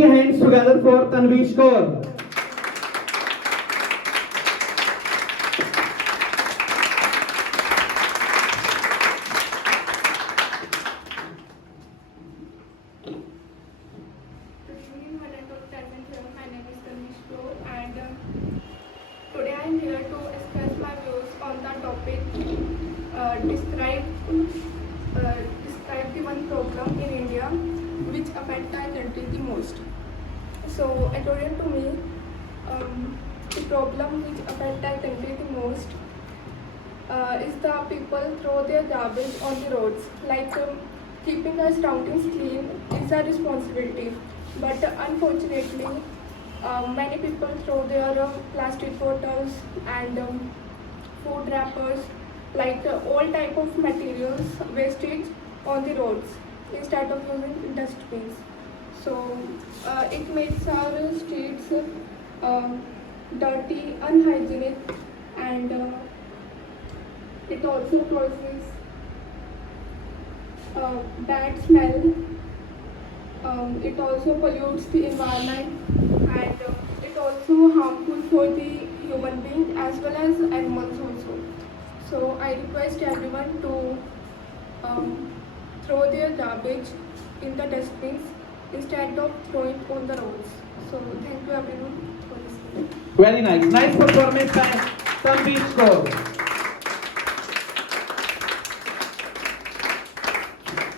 Happy hands together for Tanvish Kaur. Good evening, one and all present here. My name is Umesh Arora, and today I am here to express my views on the topic describe the one problem in India which affects our country the most. So, according to me, the problem which affects our country the most is the people throw their garbage on the roads. Like keeping our surroundings clean is a responsibility, but unfortunately, many people throw their plastic bottles and food wrappers, like all type of materials wastage on the roads instead of using dustbins. So it makes our streets dirty, unhygienic, and it also causes bad smell. It also pollutes the environment, and it also harmful for the human being as well as animals also. So I request everyone to throw their garbage in the dustbins instead of throwing on the roads. So thank you everyone for listening. Very nice. Nice performance by Tanvish Kaur.